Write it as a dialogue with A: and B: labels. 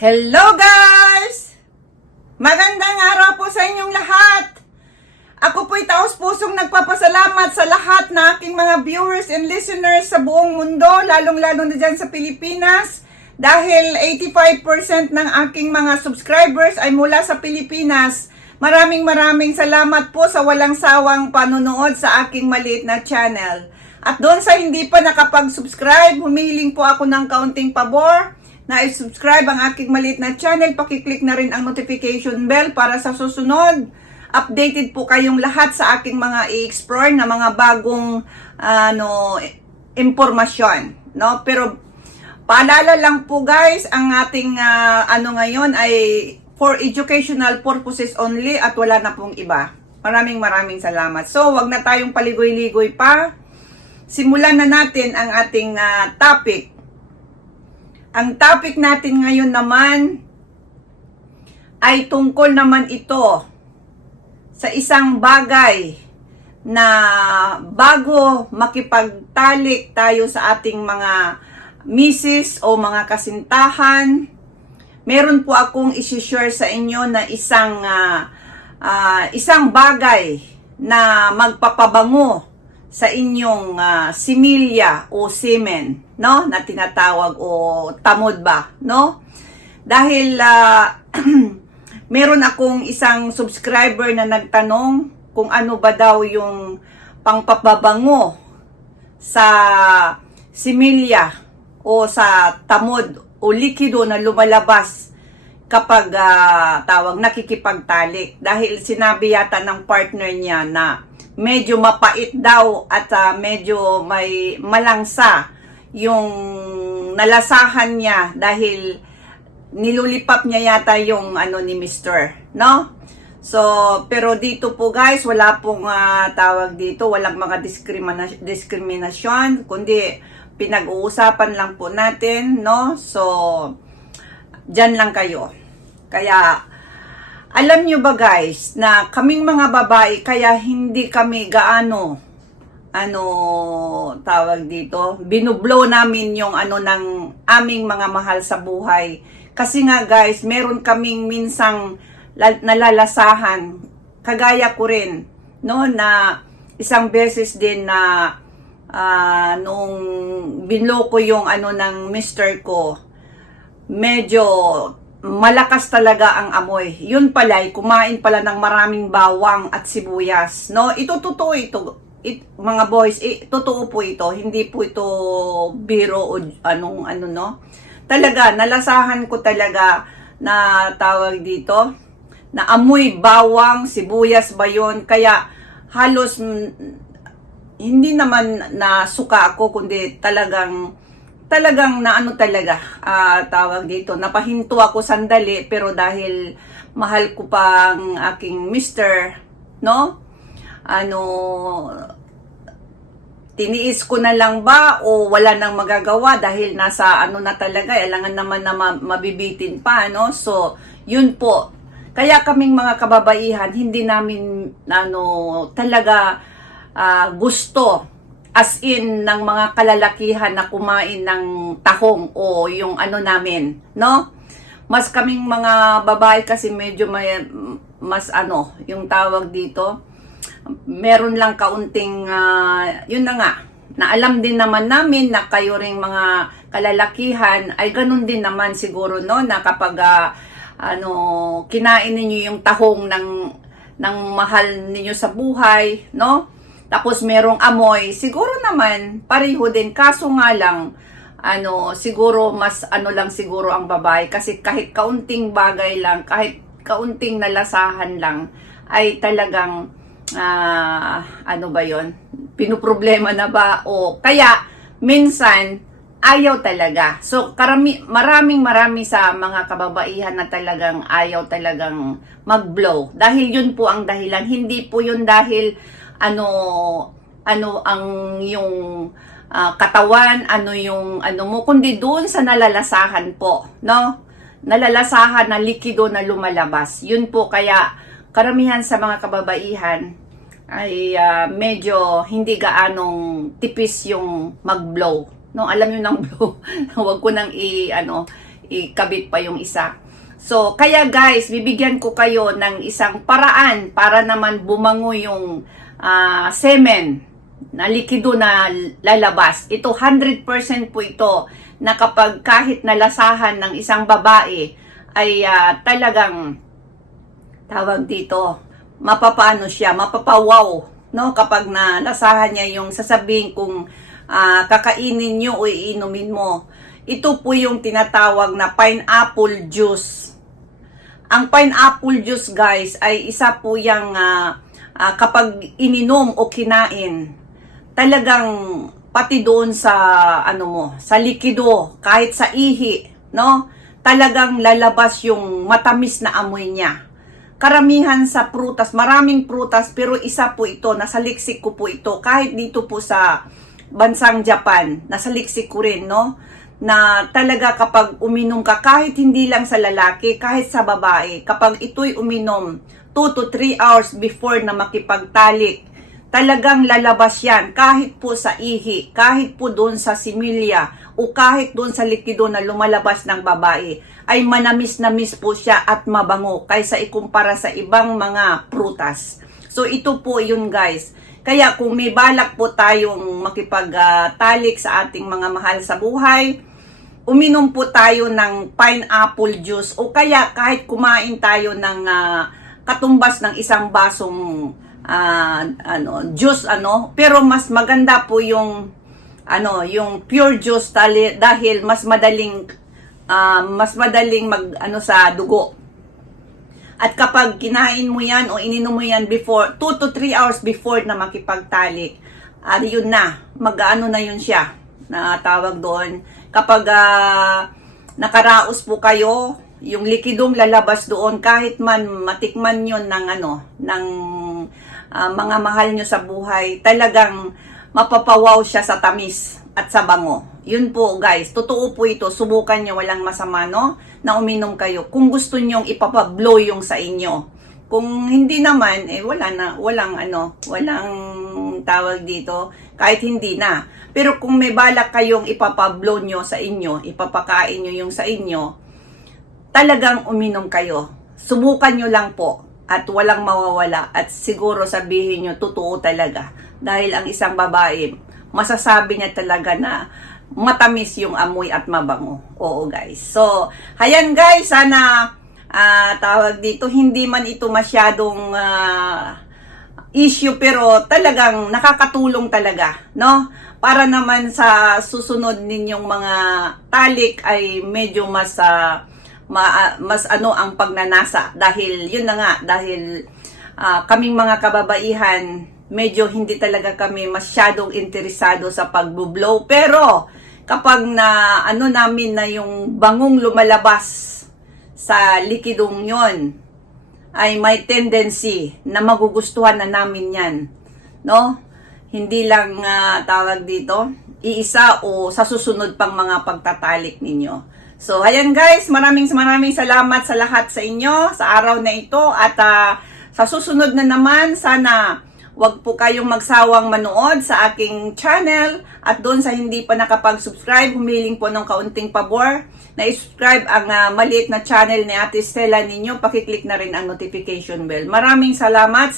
A: Hello guys! Magandang araw po sa inyong lahat! Ako po'y taos pusong nagpapasalamat sa lahat na aking mga viewers and listeners sa buong mundo, lalong-lalo na dyan sa Pilipinas. Dahil 85% ng aking mga subscribers ay mula sa Pilipinas. Maraming maraming salamat po sa walang sawang panonood sa aking maliit na channel. At doon sa hindi pa nakapag-subscribe, humihiling po ako ng kaunting pabor na i-subscribe ang aking maliit na channel. Pakiclick na rin ang notification bell para sa susunod. Updated po kayong lahat sa aking mga i-explore na mga bagong ano impormasyon, no? Pero paalala lang po guys, ang ating ah, ano ngayon ay for educational purposes only at wala na pong iba. Maraming maraming salamat. So, wag na tayong paligoy-ligoy pa. Simulan na natin ang ating ah, topic. Ang topic natin ngayon naman ay tungkol naman ito sa isang bagay na bago makipagtalik tayo sa ating mga misis o mga kasintahan, meron po akong isi-share sa inyo na isang ah, ah, isang bagay na magpapabango sa inyong ah, similya o semen, no? Na tinatawag o tamod ba, no? Dahil ah, meron akong isang subscriber na nagtanong kung ano ba daw yung pangpapabango sa similya o sa tamod o likido na lumalabas kapag ah, tawag nakikipagtalik dahil sinabi yata ng partner niya na medyo mapait daw at ah, medyo may malangsa yung nalasahan niya dahil nilulipap niya yata yung ano ni Mr. no So, pero dito po guys, wala pong ah, tawag dito, walang mga diskrimina- discrimination, kundi pinag-uusapan lang po natin, no? So, dyan lang kayo. Kaya, alam nyo ba guys, na kaming mga babae, kaya hindi kami gaano, ano, tawag dito, binublow namin yung ano ng aming mga mahal sa buhay. Kasi nga guys, meron kaming minsang la- nalalasahan, kagaya ko rin, no, na isang beses din na ah, nung binloko yung ano ng mister ko, medyo malakas talaga ang amoy. Yun pala, kumain pala ng maraming bawang at sibuyas. No, ito totoo ito. It, mga boys, eh, totoo po ito. Hindi po ito biro o anong ano no. Talaga, nalasahan ko talaga na tawag dito na amoy bawang, sibuyas ba yun? Kaya halos mm, hindi naman na suka ako kundi talagang talagang na ano talaga ah, tawag dito napahinto ako sandali pero dahil mahal ko pa ang aking mister no? Ano tiniis ko na lang ba o wala nang magagawa dahil nasa ano na talaga kailangan naman na ma- mabibitin pa no? So yun po. Kaya kaming mga kababaihan hindi namin ano talaga ah, gusto as in ng mga kalalakihan na kumain ng tahong o yung ano namin, no? Mas kaming mga babae kasi medyo may mas ano, yung tawag dito, meron lang kaunting ah, yun na nga, na alam din naman namin na kayo ring mga kalalakihan ay ganun din naman siguro no na kapag ah, ano kinain ninyo yung tahong ng ng mahal ninyo sa buhay, no? Tapos merong amoy, siguro naman pareho din kaso nga lang ano, siguro mas ano lang siguro ang babae kasi kahit kaunting bagay lang, kahit kaunting nalasahan lang ay talagang ah, ano ba 'yon? Pinoproblema na ba o kaya minsan ayaw talaga. So karami maraming marami sa mga kababaihan na talagang ayaw talagang mag-blow. Dahil yun po ang dahilan. Hindi po yun dahil ano ano ang yung ah, katawan, ano yung ano mo, kundi doon sa nalalasahan po, no? Nalalasahan na likido na lumalabas. Yun po kaya karamihan sa mga kababaihan ay ah, medyo hindi gaanong tipis yung mag-blow. No, alam niyo ng blow. Huwag ko nang i ano ikabit pa yung isa. So, kaya guys, bibigyan ko kayo ng isang paraan para naman bumango yung ah, semen na likido na lalabas. Ito 100% po ito na kapag kahit nalasahan ng isang babae ay ah, talagang tawag dito, mapapaano siya, mapapawaw, no? Kapag nalasahan niya yung sasabihin kung ah, kakainin nyo o iinumin mo. Ito po yung tinatawag na pineapple juice. Ang pineapple juice guys ay isa po yung ah, ah, kapag ininom o kinain, talagang pati doon sa ano mo, sa likido, kahit sa ihi, no? Talagang lalabas yung matamis na amoy niya. Karamihan sa prutas, maraming prutas, pero isa po ito, nasa liksik ko po ito, kahit dito po sa bansang Japan, nasa liksik ko rin, no? Na talaga kapag uminom ka, kahit hindi lang sa lalaki, kahit sa babae, kapag ito'y uminom 2 to 3 hours before na makipagtalik, talagang lalabas yan kahit po sa ihi, kahit po doon sa similya o kahit doon sa likido na lumalabas ng babae ay manamis-namis po siya at mabango kaysa ikumpara sa ibang mga prutas. So ito po yun guys. Kaya kung may balak po tayong makipagtalik sa ating mga mahal sa buhay, uminom po tayo ng pineapple juice o kaya kahit kumain tayo ng ah, katumbas ng isang basong ah, ano juice ano. Pero mas maganda po yung ano yung pure juice tali- dahil mas madaling ah, mas madaling mag ano sa dugo. At kapag kinain mo yan o ininom mo yan before 2 to 3 hours before na makipagtalik ah yun na. Mag-ano na yun siya na tawag doon. Kapag ah, nakaraos po kayo yung likidong lalabas doon kahit man matikman yun ng ano ng ah, mga mahal nyo sa buhay talagang mapapawaw siya sa tamis at sa bango. Yun po guys. Totoo po ito. Subukan nyo. Walang masama no? Na uminom kayo. Kung gusto nyong ipapablow yung sa inyo. Kung hindi naman eh wala na. Walang ano walang tawag dito. Kahit hindi na. Pero kung may balak kayong ipapablow nyo sa inyo ipapakain nyo yung sa inyo talagang uminom kayo. Subukan nyo lang po at walang mawawala at siguro sabihin nyo totoo talaga. Dahil ang isang babae, masasabi niya talaga na matamis yung amoy at mabango. Oo guys. So, hayan guys, sana ah, tawag dito, hindi man ito masyadong ah, issue pero talagang nakakatulong talaga, no? Para naman sa susunod ninyong mga talik ay medyo mas ah, ma- mas ano ang pagnanasa. Dahil yun na nga dahil ah, kaming mga kababaihan medyo hindi talaga kami masyadong interesado sa pagbublow pero kapag na ano namin na yung bangong lumalabas sa likidong yon ay may tendency na magugustuhan na namin yan. No? Hindi lang ah, tawag dito iisa o sa susunod pang mga pagtatalik ninyo So, ayan guys, maraming maraming salamat sa lahat sa inyo sa araw na ito. At ah, sa susunod na naman, sana wag po kayong magsawang manood sa aking channel. At doon sa hindi pa nakapag-subscribe, humiling po ng kaunting pabor na i-subscribe ang ah, maliit na channel ni Ate Stella ninyo, pakiclick na rin ang notification bell. Maraming salamat